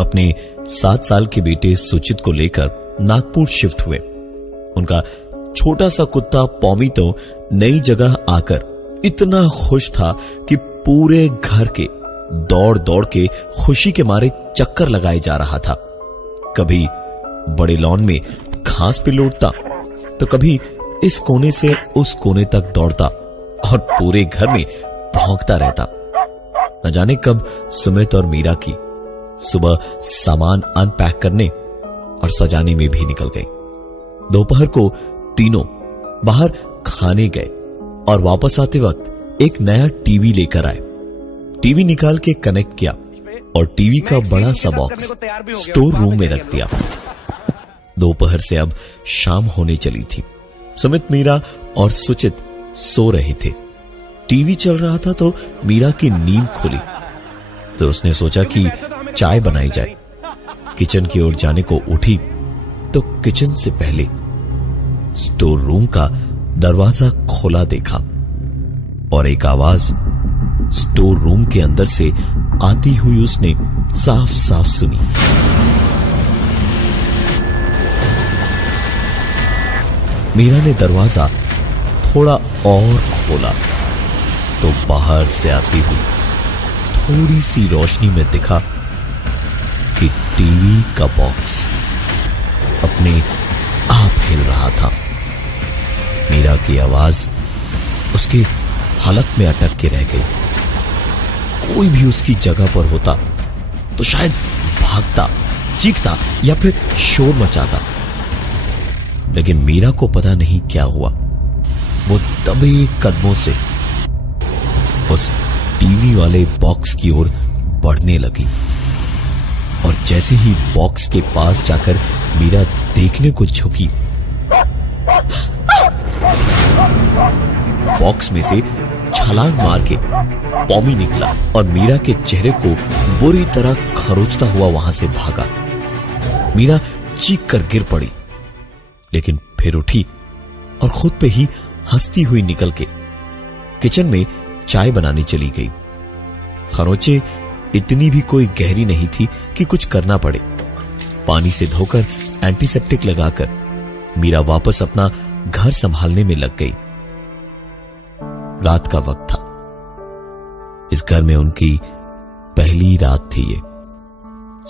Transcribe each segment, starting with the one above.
अपने 7 साल के बेटे सुचित को लेकर नागपुर शिफ्ट हुए। उनका छोटा सा कुत्ता पॉमी तो नई जगह आकर इतना खुश था कि पूरे घर के दौड़ दौड़ के खुशी के मारे चक्कर लगाए जा रहा था। कभी बड़े लॉन में घास पे लौटता तो कभी इस कोने से उस कोने तक दौड़ता और पूरे घर में भौंकता रहता। न जाने कब सुमित और मीरा की सुबह सामान अनपैक करने और सजाने में भी निकल गए। दोपहर को तीनों बाहर खाने गए और वापस आते वक्त एक नया टीवी लेकर आए। टीवी निकाल के कनेक्ट किया और टीवी का बड़ा सा बॉक्स स्टोर रूम में रख दिया। दोपहर से अब शाम होने चली थी। सुमित, मीरा और सुचित सो रहे थे। टीवी चल रहा था तो मीरा की नींद खुली तो उसने सोचा कि चाय बनाई जाए। किचन की ओर जाने को उठी तो किचन से पहले स्टोर रूम का दरवाजा खोला देखा और एक आवाज स्टोर रूम के अंदर से आती हुई उसने साफ साफ सुनी। मीरा ने दरवाजा थोड़ा और खोला तो बाहर से आती हुई थोड़ी सी रोशनी में दिखा कि टीवी का बॉक्स अपने आप हिल रहा था। मीरा की आवाज उसके हलक में अटक के रह गई। कोई भी उसकी जगह पर होता तो शायद भागता, चीखता या फिर शोर मचाता, लेकिन मीरा को पता नहीं क्या हुआ। वो दबे कदमों से उस टीवी वाले बॉक्स की ओर बढ़ने लगी और जैसे ही बॉक्स के पास जाकर मीरा देखने को झुकी, बॉक्स में से छलांग मार के पॉमी निकला और मीरा के चेहरे को बुरी तरह खरोचता हुआ वहां से भागा। मीरा चीख कर गिर पड़ी, लेकिन फिर उठी और खुद पे ही हंसती हुई निकल के किचन में चाय बनाने चली गई। खरोचे इतनी भी कोई गहरी नहीं थी कि कुछ करना पड़े। पानी से धोकर एंटीसेप्टिक लगाकर मीरा वापस अपना घर संभालने में लग गई। रात का वक्त था। इस घर में उनकी पहली रात थी। ये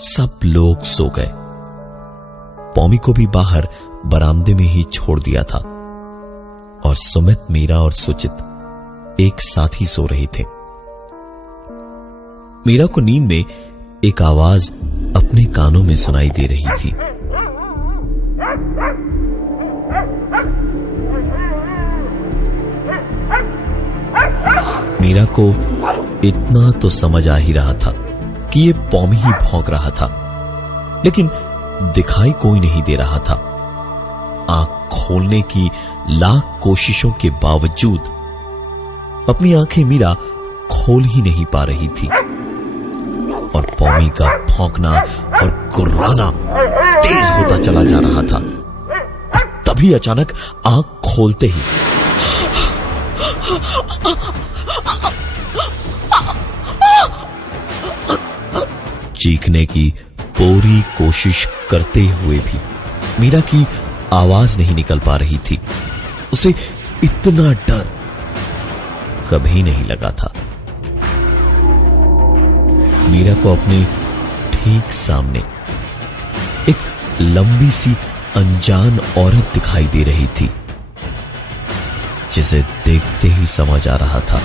सब लोग सो गए। पॉमी को भी बाहर बरामदे में ही छोड़ दिया था और सुमित, मीरा और सुचित एक साथ ही सो रहे थे। मीरा को नींद में एक आवाज अपने कानों में सुनाई दे रही थी। मीरा को इतना तो समझ आ ही रहा था कि ये पॉमी ही भौंक रहा था, लेकिन दिखाई कोई नहीं दे रहा था। आंख खोलने की लाख कोशिशों के बावजूद अपनी आंखें मीरा खोल ही नहीं पा रही थी और पॉमी का भौंकना और गुर्राना तेज होता चला जा रहा था। तभी अचानक आंख खोलते ही चीखने की पूरी कोशिश करते हुए भी मीरा की आवाज नहीं निकल पा रही थी। उसे इतना डर कभी नहीं लगा था। मीरा को अपने ठीक सामने एक लंबी सी अनजान औरत दिखाई दे रही थी, जिसे देखते ही समझ आ रहा था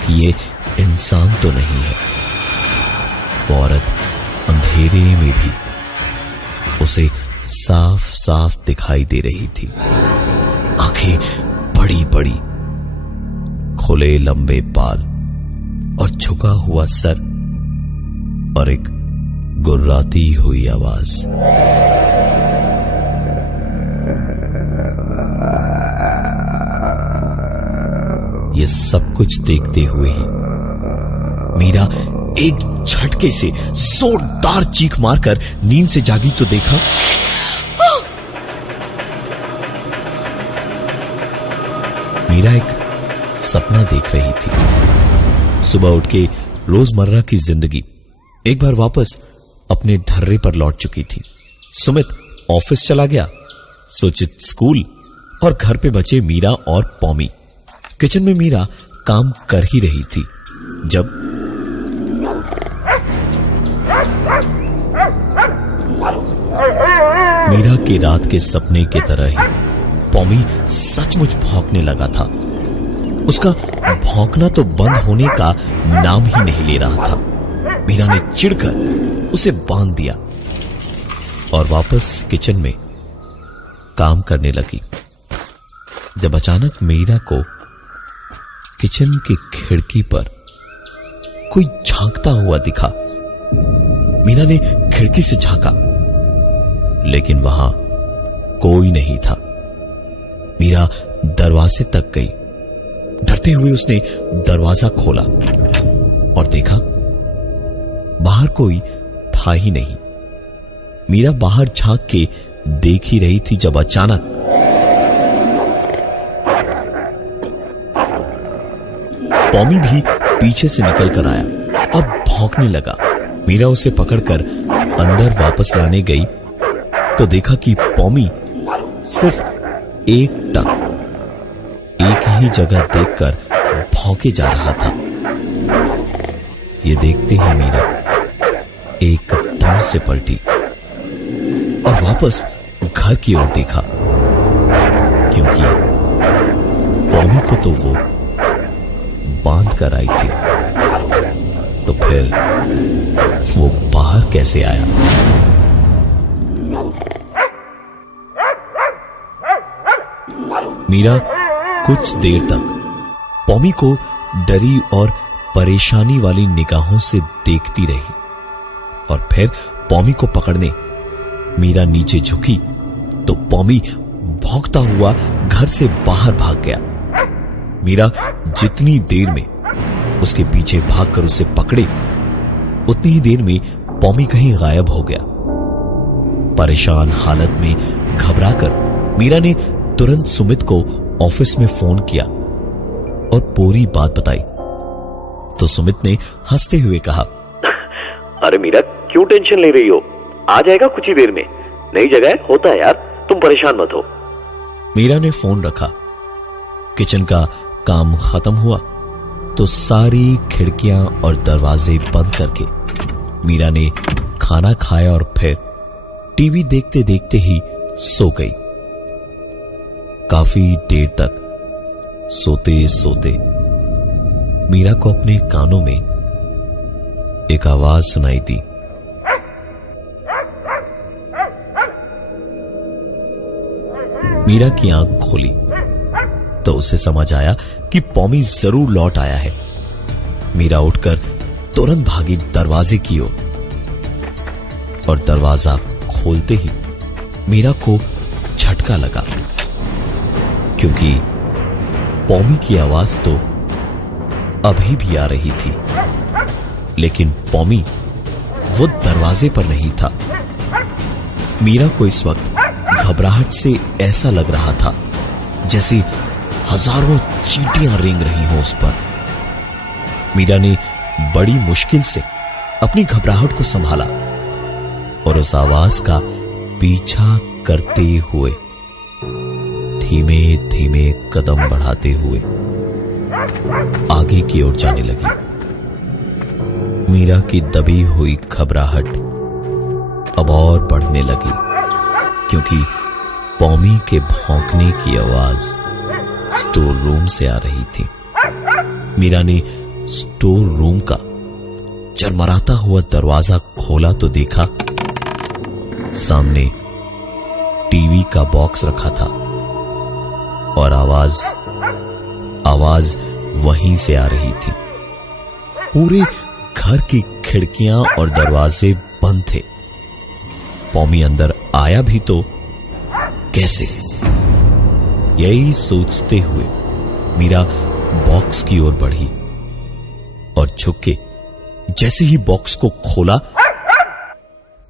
कि ये इंसान तो नहीं है। वो औरत अंधेरे में भी उसे साफ साफ दिखाई दे रही थी। आंखें बड़ी बड़ी, खुले लंबे बाल और झुका हुआ सर और एक गुर्राती हुई आवाज। ये सब कुछ देखते हुए ही मीरा एक झटके से जोरदार चीख मारकर नींद से जागी तो देखा मीरा एक सपना देख रही थी। सुबह उठ के रोजमर्रा की जिंदगी एक बार वापस अपने ढर्रे पर लौट चुकी थी। सुमित ऑफिस चला गया, सुचित स्कूल, और घर पे बचे मीरा और पौमी। किचन में मीरा काम कर ही रही थी जब मीरा की रात के सपने की तरह ही पौमी सचमुच भौंकने लगा था। उसका भौंकना तो बंद होने का नाम ही नहीं ले रहा था। मीरा ने चिढ़कर उसे बांध दिया और वापस किचन में काम करने लगी, जब अचानक मीरा को किचन की खिड़की पर कोई झांकता हुआ दिखा। मीरा ने खिड़की से झांका, लेकिन वहां कोई नहीं था। मीरा दरवाजे तक गई। डरते हुए उसने दरवाजा खोला और देखा बाहर कोई था ही नहीं। मीरा बाहर झांक के देख ही रही थी जब अचानक पौमी भी पीछे से निकल कर आया और भौंकने लगा। मीरा उसे पकड़कर अंदर वापस लाने गई तो देखा कि पौमी सिर्फ एक टक एक ही जगह देखकर भौंके जा रहा था। ये देखते ही मीरा एकदम से पलटी और वापस घर की ओर देखा, क्योंकि पौमी को तो वो बांध कर आई थी, तो फिर वो बाहर कैसे आया? मीरा कुछ देर तक पौमी को डरी और परेशानी वाली निगाहों से देखती रही और फिर पौमी को पकड़ने मीरा नीचे झुकी तो पौमी भौंकता हुआ घर से बाहर भाग गया। मीरा जितनी देर में उसके पीछे भागकर उसे पकड़े, उतनी ही देर में पौमी कहीं गायब हो गया। परेशान हालत में घबराकर मीरा ने तुरंत सुमित को ऑफिस में फोन किया और पूरी बात बताई तो सुमित ने हंसते हुए कहा, अरे मीरा, क्यों टेंशन ले रही हो? आ जाएगा कुछ ही देर में। नई जगह है, होता है यार, तुम परेशान मत हो। मीरा ने फोन रखा। किचन का काम खत्म हुआ तो सारी खिड़कियां और दरवाजे बंद करके मीरा ने खाना खाया और फिर टीवी देखते देखते ही सो गई। काफी देर तक सोते सोते मीरा को अपने कानों में एक आवाज सुनाई दी। मीरा की आंख खोली तो उसे समझ आया कि पौमी जरूर लौट आया है। मीरा उठकर तुरंत भागी दरवाजे की ओर और दरवाजा खोलते ही मीरा को झटका लगा, क्योंकि पौमी की आवाज तो अभी भी आ रही थी, लेकिन पौमी वो दरवाजे पर नहीं था। मीरा को इस वक्त घबराहट से ऐसा लग रहा था जैसे हजारों चींटियां रेंग रही हों उस पर। मीरा ने बड़ी मुश्किल से अपनी घबराहट को संभाला और उस आवाज का पीछा करते हुए धीमे धीमे कदम बढ़ाते हुए आगे की ओर जाने लगी। मीरा की दबी हुई घबराहट अब और बढ़ने लगी, क्योंकि पौमी के भौंकने की आवाज स्टोर रूम से आ रही थी। मीरा ने स्टोर रूम का चरमराता हुआ दरवाजा खोला तो देखा सामने टीवी का बॉक्स रखा था और आवाज वहीं से आ रही थी। पूरे घर की खिड़कियां और दरवाजे बंद थे। पौमी अंदर आया भी तो कैसे? यही सोचते हुए मीरा बॉक्स की ओर बढ़ी और झुक के जैसे ही बॉक्स को खोला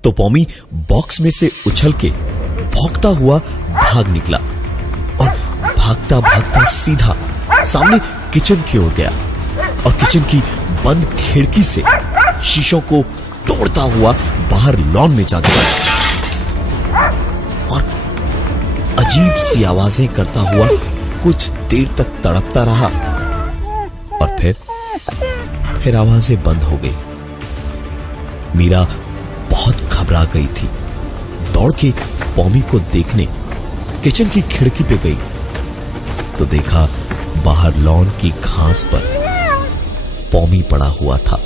तो पौमी बॉक्स में से उछल के भौंकता हुआ भाग निकला और भागता भागता सीधा सामने किचन की ओर गया और किचन की बंद खिड़की से शीशों को दौड़ता हुआ बाहर लॉन में जा गिरा और अजीब सी आवाजें करता हुआ कुछ देर तक तड़पता रहा और फिर आवाजें बंद हो गई। मीरा बहुत घबरा गई थी। दौड़ के पॉमी को देखने किचन की खिड़की पे गई तो देखा बाहर लॉन की घास पर पॉमी पड़ा हुआ था।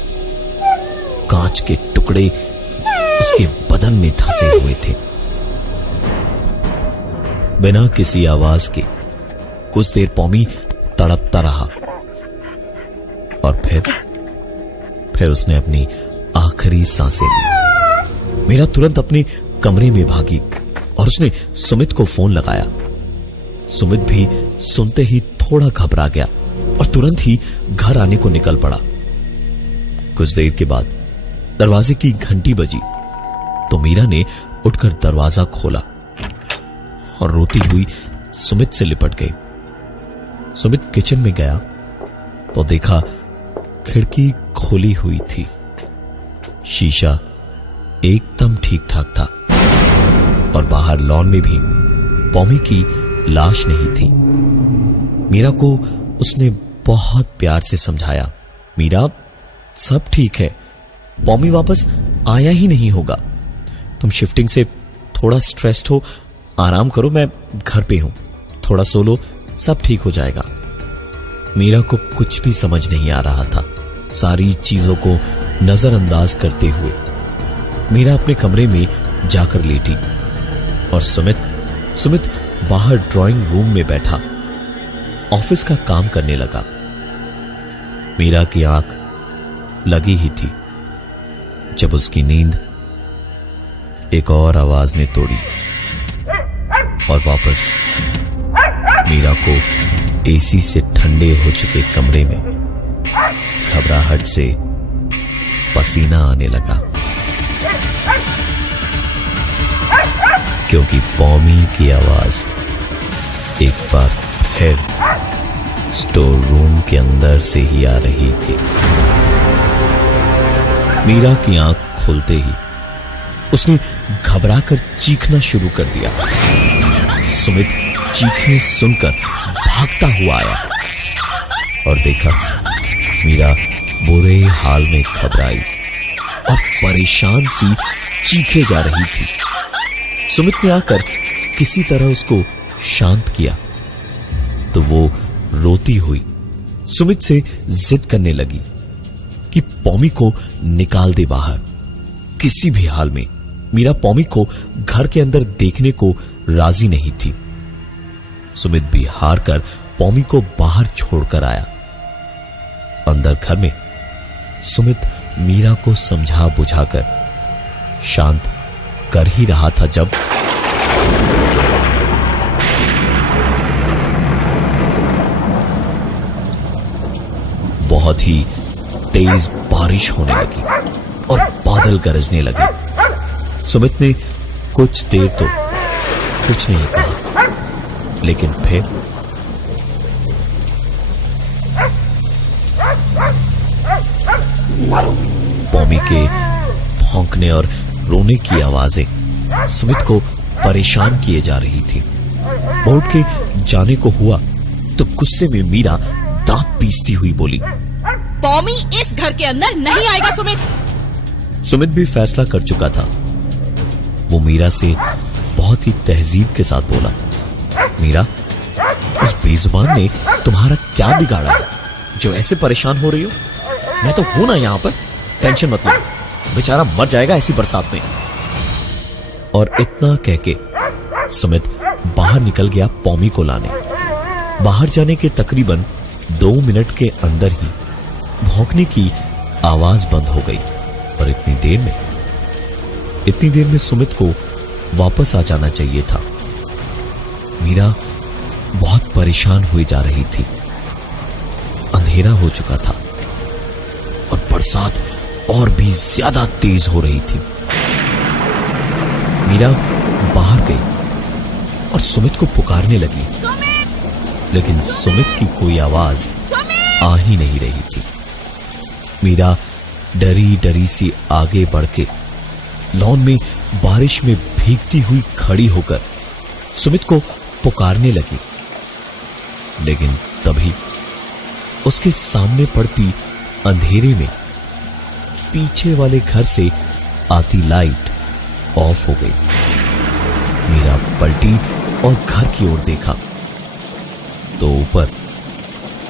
कांच के टुकड़े उसके बदन में धंसे हुए थे। बिना किसी आवाज के कुछ देर पॉमी तड़पता रहा और फिर उसने अपनी आखिरी सांसें ली। मीरा तुरंत अपने कमरे में भागी और उसने सुमित को फोन लगाया। सुमित भी सुनते ही थोड़ा घबरा गया और तुरंत ही घर आने को निकल पड़ा। कुछ देर के बाद दरवाजे की घंटी बजी तो मीरा ने उठकर दरवाजा खोला और रोती हुई सुमित से लिपट गई। सुमित किचन में गया तो देखा खिड़की खोली हुई थी। शीशा एकदम ठीक ठाक था और बाहर लॉन में भी पॉमी की लाश नहीं थी। मीरा को उसने बहुत प्यार से समझाया, मीरा सब ठीक है, पॉमी वापस आया ही नहीं होगा। तुम शिफ्टिंग से थोड़ा स्ट्रेस्ड हो, आराम करो, मैं घर पे हूं, थोड़ा सो लो, सब ठीक हो जाएगा। मीरा को कुछ भी समझ नहीं आ रहा था। सारी चीजों को नजरअंदाज करते हुए मीरा अपने कमरे में जाकर लेटी और सुमित बाहर ड्राइंग रूम में बैठा ऑफिस का काम करने लगा। मीरा की आंख लगी ही थी जब उसकी नींद एक और आवाज ने तोड़ी और वापस मीरा को एसी से ठंडे हो चुके कमरे में घबराहट से पसीना आने लगा, क्योंकि पॉमी की आवाज एक बार फिर स्टोर रूम के अंदर से ही आ रही थी। मीरा की आंख खोलते ही उसने घबराकर चीखना शुरू कर दिया। सुमित चीखें सुनकर भागता हुआ आया और देखा मीरा बुरे हाल में घबराई और परेशान सी चीखे जा रही थी। सुमित ने आकर किसी तरह उसको शांत किया तो वो रोती हुई सुमित से जिद करने लगी कि पॉमी को निकाल दे बाहर। किसी भी हाल में मीरा पॉमी को घर के अंदर देखने को राजी नहीं थी। सुमित भी हार कर पॉमी को बाहर छोड़कर आया। अंदर घर में सुमित मीरा को समझा बुझाकर शांत कर ही रहा था जब बहुत ही तेज बारिश होने लगी और बादल गरजने लगे। सुमित ने कुछ देर तो कुछ नहीं कहा, लेकिन फिर पॉमी के भौंकने और रोने की आवाजें सुमित को परेशान किए जा रही थी। वो उठ के जाने को हुआ तो गुस्से में मीरा दांत पीसती हुई बोली, पॉमी इस घर के अंदर नहीं आएगा। सुमित भी फैसला कर चुका था। वो मीरा से बहुत ही तहजीब के साथ बोला, मीरा, उस बेजुबान ने तुम्हारा क्या बिगाड़ा है जो ऐसे परेशान हो रही हो? मैं तो हूं ना यहाँ पर, टेंशन मत लो, बेचारा मर जाएगा ऐसी बरसात में। और इतना कह के सुमित बाहर निकल गया पॉमी को लाने। बाहर जाने के तकरीबन 2 मिनट के अंदर ही भौंकने की आवाज बंद हो गई और इतनी देर में सुमित को वापस आ जाना चाहिए था। मीरा बहुत परेशान हुई जा रही थी। अंधेरा हो चुका था और बरसात और भी ज्यादा तेज हो रही थी। मीरा बाहर गई और सुमित को पुकारने लगी, लेकिन सुमित की कोई आवाज आ ही नहीं रही थी। मीरा डरी डरी सी आगे बढ़ के लॉन में बारिश में भीगती हुई खड़ी होकर सुमित को पुकारने लगी। लेकिन तभी उसके सामने पड़ती अंधेरे में पीछे वाले घर से आती लाइट ऑफ हो गई। मीरा पलटी और घर की ओर देखा तो ऊपर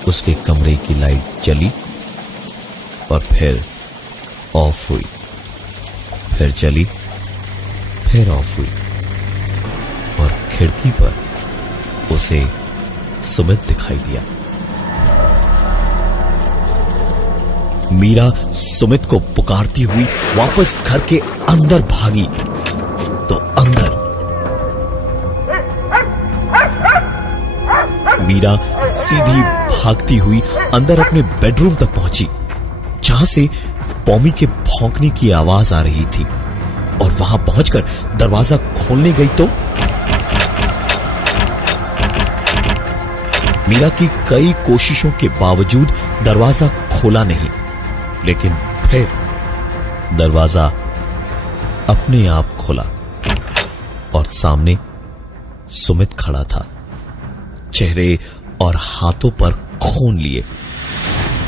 उसके कमरे की लाइट जली और फिर ऑफ हुई, फिर चली, फिर ऑफ हुई और खिड़की पर उसे सुमित दिखाई दिया। मीरा सुमित को पुकारती हुई वापस घर के अंदर भागी तो अंदर मीरा सीधी भागती हुई अंदर अपने बेडरूम तक पहुंची, जहां से पॉमी के भौंकने की आवाज आ रही थी। और वहां पहुंचकर दरवाजा खोलने गई तो मीरा की कई कोशिशों के बावजूद दरवाजा खोला नहीं, लेकिन फिर दरवाजा अपने आप खोला और सामने सुमित खड़ा था, चेहरे और हाथों पर खून लिए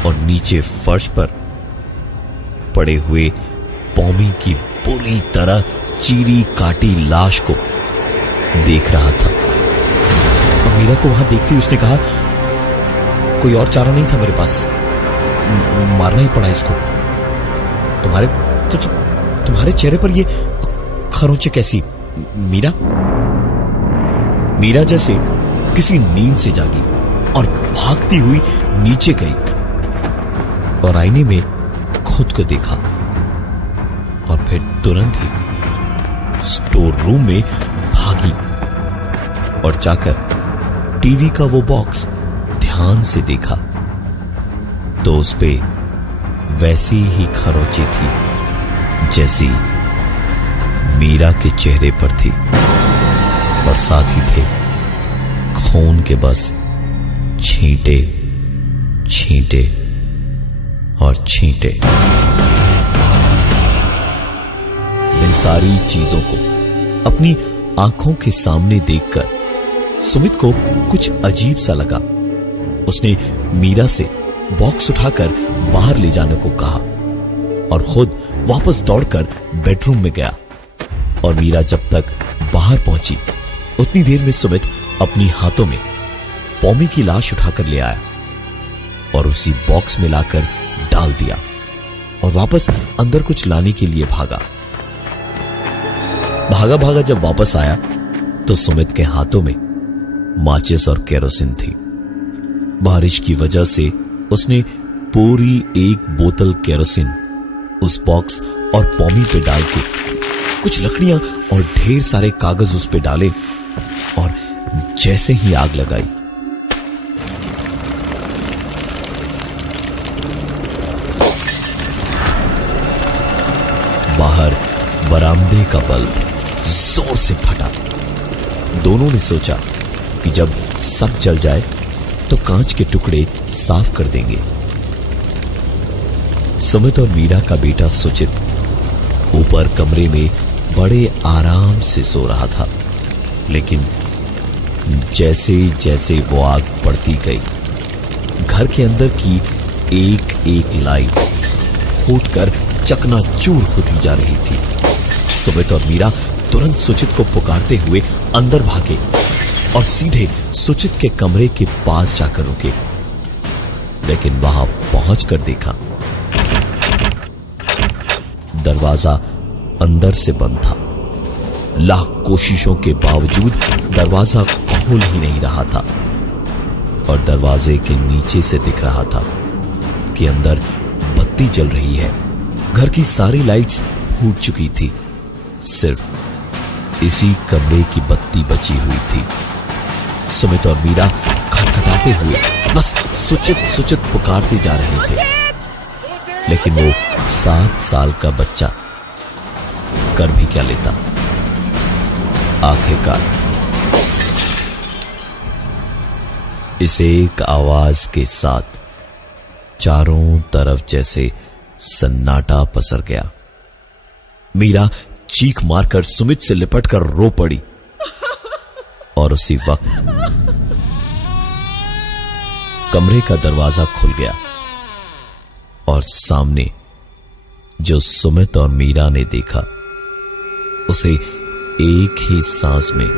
और नीचे फर्श पर पड़े हुए पॉमी की पूरी तरह चीरी काटी लाश को देख रहा था। और मीरा को वहां देखते ही उसने कहा, कोई और चारा नहीं था मेरे पास, मारना ही पड़ा इसको। तुम्हारे चेहरे पर ये खरोंचे कैसी? मीरा जैसे किसी नींद से जागी और भागती हुई नीचे गई और आईने में खुद को देखा और फिर तुरंत ही स्टोर रूम में भागी और जाकर टीवी का वो बॉक्स ध्यान से देखा तो उस पे वैसी ही खरोंचे थी जैसी मीरा के चेहरे पर थी और साथ ही थे खून के बस छींटे छींटे और छींटे। इन सारी चीजों को अपनी आंखों के सामने देखकर सुमित को कुछ अजीब सा लगा। उसने मीरा से बॉक्स उठाकर बाहर ले जाने को कहा और खुद वापस दौड़कर बेडरूम में गया। और मीरा जब तक बाहर पहुंची उतनी देर में सुमित अपनी हाथों में पॉमी की लाश उठाकर ले आया और उसी बॉक्स में लाकर डाल दिया और वापस अंदर कुछ लाने के लिए भागा भागा जब वापस आया तो सुमित के हाथों में माचिस और केरोसिन थी। बारिश की वजह से उसने पूरी एक बोतल केरोसिन उस बॉक्स और पॉमी पे डाल के कुछ लकड़ियां और ढेर सारे कागज उस पे डाले और जैसे ही आग लगाई बाहर बरामदे का बल्ब जोर से फटा। दोनों ने सोचा कि जब सब जल जाए तो कांच के टुकड़े साफ कर देंगे। सुमित और मीरा का बेटा सुचित ऊपर कमरे में बड़े आराम से सो रहा था, लेकिन जैसे जैसे वो आग बढ़ती गई घर के अंदर की एक एक लाइट फूटकर चकनाचूर होती जा रही थी। सुमित और मीरा तुरंत सुचित को पुकारते हुए अंदर भागे और सीधे सुचित के कमरे के पास जाकर रुके, लेकिन वहां पहुंचकर देखा दरवाजा अंदर से बंद था। लाख कोशिशों के बावजूद दरवाजा खोल ही नहीं रहा था और दरवाजे के नीचे से दिख रहा था कि अंदर बत्ती जल रही है। घर की सारी लाइट्स फूट चुकी थी, सिर्फ इसी कमरे की बत्ती बची हुई थी। सुमित और मीरा खटखटाते हुए बस सुचित पुकारते जा रहे थे, लेकिन वो 7 साल का बच्चा कर भी क्या लेता। आखिरकार इस एक आवाज के साथ चारों तरफ जैसे सन्नाटा पसर गया। मीरा चीख मारकर सुमित से लिपटकर रो पड़ी और उसी वक्त कमरे का दरवाजा खुल गया और सामने जो सुमित और मीरा ने देखा उसे एक ही सांस में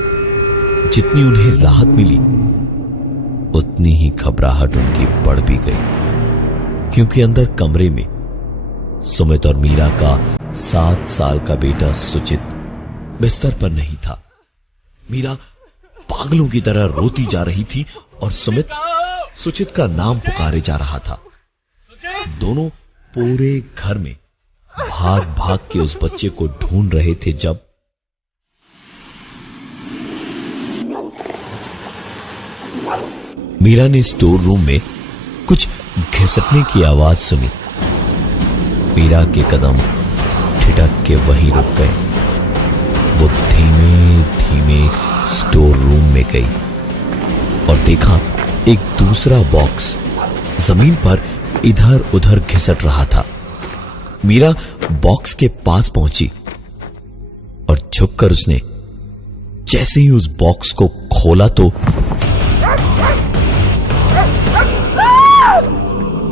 जितनी उन्हें राहत मिली उतनी ही घबराहट उनकी बढ़ भी गई, क्योंकि अंदर कमरे में सुमित और मीरा का 7 साल का बेटा सुचित बिस्तर पर नहीं था। मीरा पागलों की तरह रोती जा रही थी और सुमित सुचित का नाम पुकारे जा रहा था। दोनों पूरे घर में भाग भाग के उस बच्चे को ढूंढ रहे थे जब मीरा ने स्टोर रूम में कुछ घिसटने की आवाज सुनी। मीरा के कदम ठिठक के वहीं रुक गए। वो धीमे धीमे स्टोर रूम में गई और देखा एक दूसरा बॉक्स जमीन पर इधर उधर घिसट रहा था। मीरा बॉक्स के पास पहुंची और झुककर उसने जैसे ही उस बॉक्स को खोला तो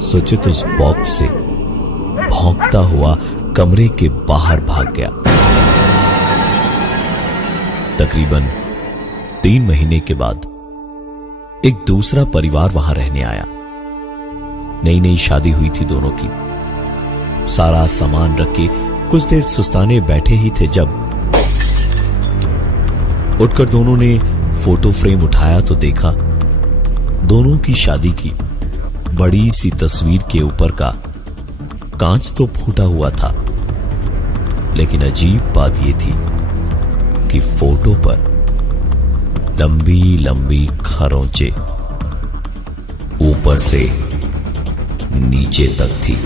सुचित उस बॉक्स से भौंकता हुआ कमरे के बाहर भाग गया। तकरीबन 3 महीने के बाद एक दूसरा परिवार वहां रहने आया। नई नई शादी हुई थी दोनों की। सारा सामान रख के कुछ देर सुस्ताने बैठे ही थे जब उठकर दोनों ने फोटो फ्रेम उठाया तो देखा दोनों की शादी की बड़ी सी तस्वीर के ऊपर का कांच तो फूटा हुआ था, लेकिन अजीब बात यह थी कि फोटो पर लंबी लंबी खरोंचे ऊपर से नीचे तक थी।